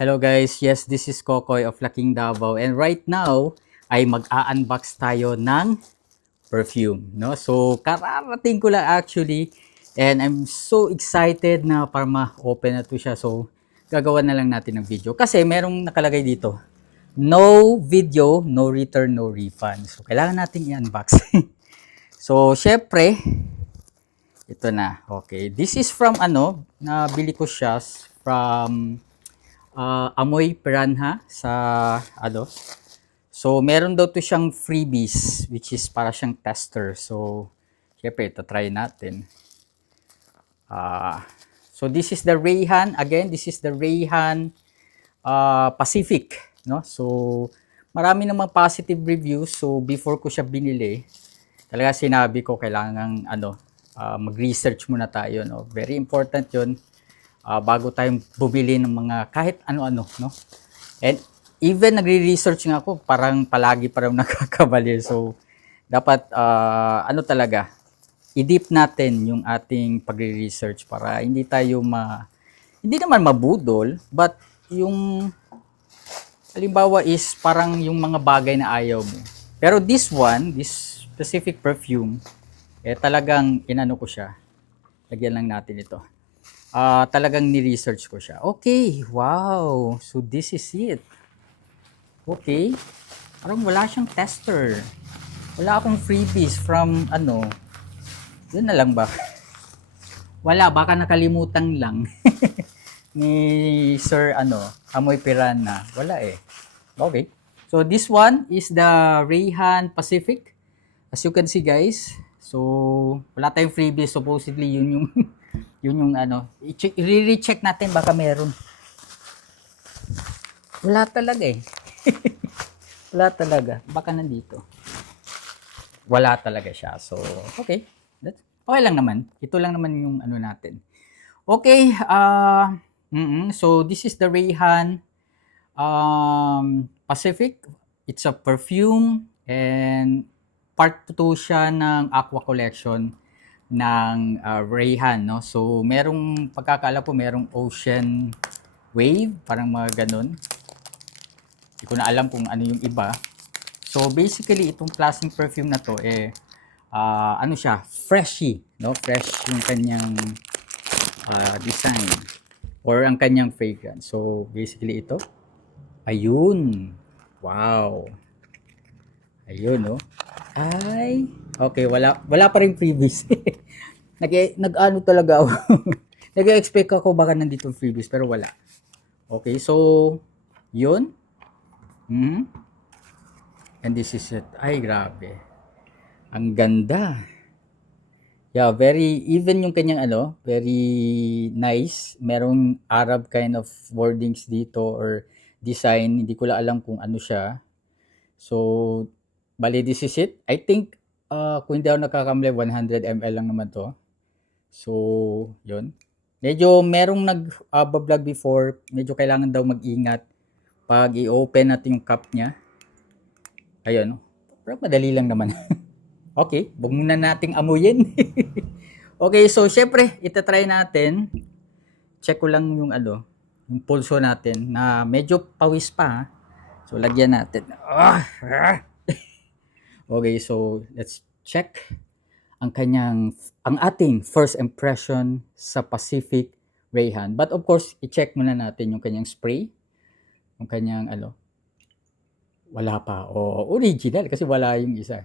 Hello guys, yes, this is Kokoy of Laking Davao and right now ay mag-a-unbox tayo ng perfume, no? So, kararating ko lang actually and I'm so excited na para ma-open na to siya. So, gagawa na lang natin ng video kasi merong nakalagay dito. No video, no return, no refund. So, kailangan natin i-unbox. So, syempre, ito na. Okay. This is from nabili ko siya from Amoy Piranha sa ano. So, meron daw to siyang freebies which is para siyang tester. So, syempre, ito try natin. So, this is the Rayhan. Again, this is the Rayhan Pacific. No? So, marami namang positive reviews. So, before ko siya binili, talaga sinabi ko kailangan mag-research muna tayo. No? Very important yun. Bago tayong bumili ng mga kahit ano-ano, no? And even nagre-research nga ako, parang palagi parang nakakabali. So, dapat talaga, i-deep natin yung ating pagre-research para hindi tayo hindi naman mabudol, but yung halimbawa is parang yung mga bagay na ayaw mo. Pero this specific perfume, talagang inano ko siya. Lagyan lang natin ito. Talagang ni-research ko siya. Okay, wow. So this is it. Okay. Parang wala siyang tester. Wala akong freebies from yun na lang ba? Wala, baka nakalimutan lang ni Sir Amoy Piranha. Wala eh. Okay. So this one is the Rayhan Pacific. As you can see guys. So wala tayong freebies. Supposedly yun yung yun yung i-recheck natin baka meron. Wala talaga eh. Wala talaga. Baka nandito. Wala talaga siya. So, okay. Okay lang naman. Ito lang naman yung natin. Okay. So, this is the Rayhan Pacific. It's a perfume and part 2 siya ng Aqua Collection ng Rayhan, no? So, merong pagkakaala po, merong Ocean Wave, parang mga ganun. Hindi ko na alam kung ano yung iba. So, basically, itong klaseng perfume na to, siya, freshy, no? Fresh yung kanyang design or ang kanyang fragrance. So, basically ito. Ayun. Wow. Ayun, no? Ay, okay, wala pa rin previous. Nag-ano talaga ako. Nag-expect ako baka nandito freebies pero wala. Okay, so yun. And this is it. Ay, grabe. Ang ganda. Yeah, even yung kanyang very nice. Merong Arab kind of wordings dito or design. Hindi ko lang alam kung ano siya. So, bali this is it. I think, kung hindi ako nakakamali, 100 ml lang naman to. So, yun. Medyo merong nag-vlog before, medyo kailangan daw mag-ingat pag i-open natin yung cup niya. Ayun. Pero madali lang naman. Okay, wag muna nating amuyin. Okay, so syempre, itatry natin. Check ko lang yung yung pulso natin na medyo pawis pa. Ha? So, lagyan natin. Okay, so let's check ang ating first impression sa Pacific Rayhan. But of course, i-check muna natin yung kanyang spray, yung kanyang wala pa. O original kasi wala yung isa.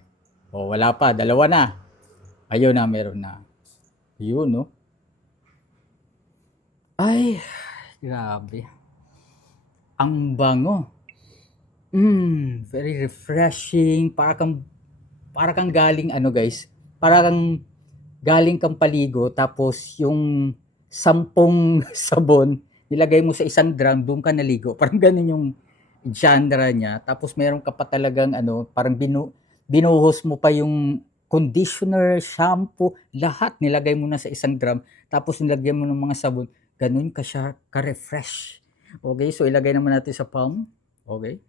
O wala pa, dalawa na. Ayun na, meron na. Yun, no? Ay, grabe. Ang bango. Very refreshing. Para kang galing guys, parang galing kang paligo tapos yung 10 sabon nilagay mo sa isang drum, doon ka naligo. Parang ganun yung genre niya. Tapos meron ka pa talagang parang binuhos mo pa yung conditioner, shampoo, lahat nilagay mo na sa isang drum. Tapos nilagay mo ng mga sabon. Ganun ka siya ka-refresh. Okay, so ilagay naman natin sa palm. Okay.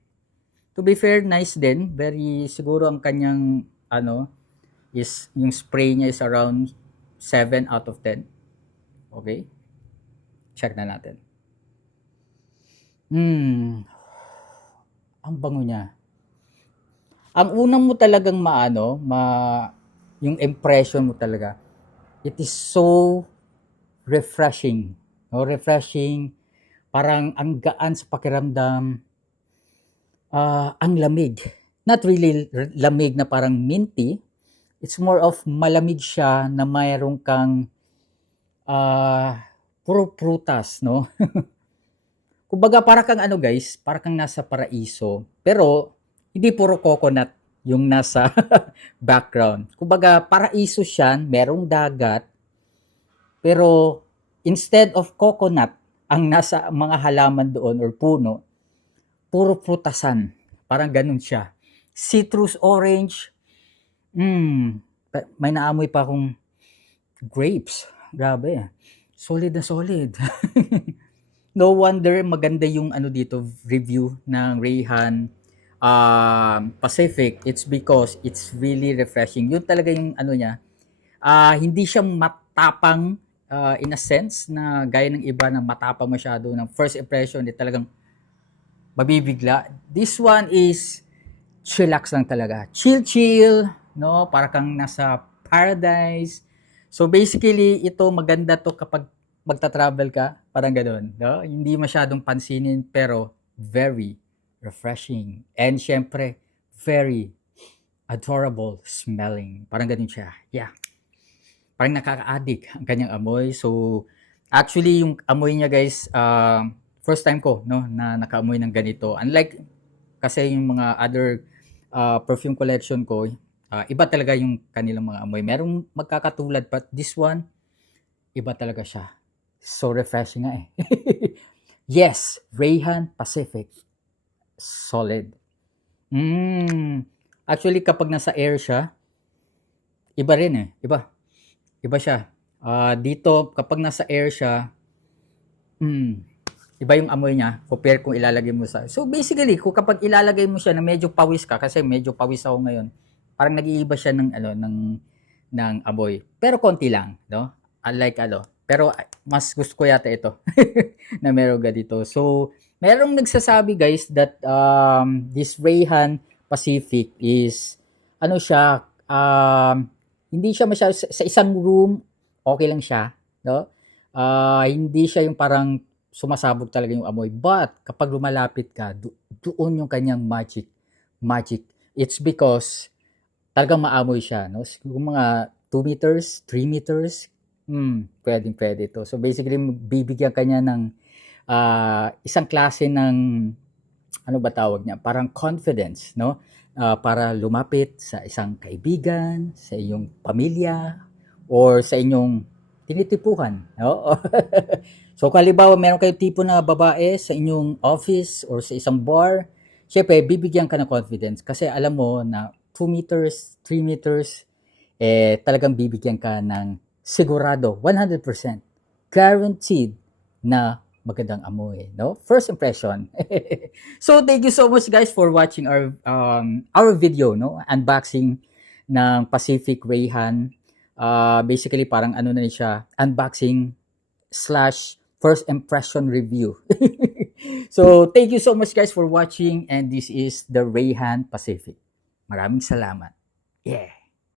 To be fair, nice din. Very siguro ang kanyang is yung spray niya is around 7 out of 10. Okay? Check na natin. Hmm, ang bango niya. Ang unang mo talagang maano, yung impression mo talaga, it is so refreshing. No? Refreshing, parang ang gaan sa pakiramdam, ang lamig. Not really lamig na parang minty, it's more of malamig siya na mayroon kang puro prutas, no? Kumbaga para kang ano guys, para kang nasa paraiso, pero hindi puro coconut yung nasa background. Kumbaga paraiso siya, merong dagat, pero instead of coconut, ang nasa mga halaman doon or puno, puro prutasan. Parang ganun siya. Citrus orange, may naamoy pa akong grapes. Grabe. Solid na solid. No wonder maganda yung ano dito review ng Rayhan Pacific. It's because it's really refreshing. Yun talaga yung ano niya. Hindi siya matapang in a sense na gaya ng iba na matapang masyado ng first impression talagang mabibigla. This one is chillax lang talaga. Chill, no? Para kang nasa paradise. So basically, ito maganda to kapag magta-travel ka, parang ganoon, no? Hindi masyadong pansinin pero very refreshing. And syempre, very adorable smelling. Parang ganun siya. Yeah. Parang nakaka-addict ang kanyang amoy. So actually yung amoy niya guys, first time ko no na nakaamoy ng ganito. Unlike kasi yung mga other perfume collection ko, iba talaga yung kanilang mga amoy. Merong magkakatulad, but this one, iba talaga siya. So refreshing nga eh. Yes, Rayhan Pacific. Solid. Actually, kapag nasa air siya, iba rin eh. Iba siya. Dito, kapag nasa air siya, iba yung amoy niya compare kung ilalagay mo sa. So basically, kung kapag ilalagay mo siya na medyo pawis ka kasi medyo pawis ako ngayon, parang nag-iiba siya ng ano ng amoy. Pero konti lang, no? Unlike ano. Pero mas gusto ko yata ito na meron ganito. So, merong nagsasabi guys that this Rayhan Pacific is ano siya hindi siya masyado sa isang room okay lang siya, no? Hindi siya yung parang sumasabog talaga yung amoy. But kapag lumalapit ka, doon yung kanyang magic. It's because talagang maamoy siya, no? Kung mga 2 meters, 3 meters, pwede ito. So basically, bibigyan kanya ng isang klase ng ano ba tawag niya? Parang confidence, no? Para lumapit sa isang kaibigan, sa iyong pamilya, or sa inyong tinitipuhan, no? So, kung halimbawa meron kayong tipo na babae sa inyong office or sa isang bar, syempre, bibigyan ka ng confidence kasi alam mo na 2 meters, 3 meters, talagang bibigyan ka ng sigurado, 100%, guaranteed na magandang amoy, no? First impression. So, thank you so much guys for watching our video, no? Unboxing ng Pacific Rayhan. Basically, parang ano na siya, unboxing slash first impression review. So, thank you so much guys for watching and this is the Rayhan Pacific. Maraming salamat. Yeah.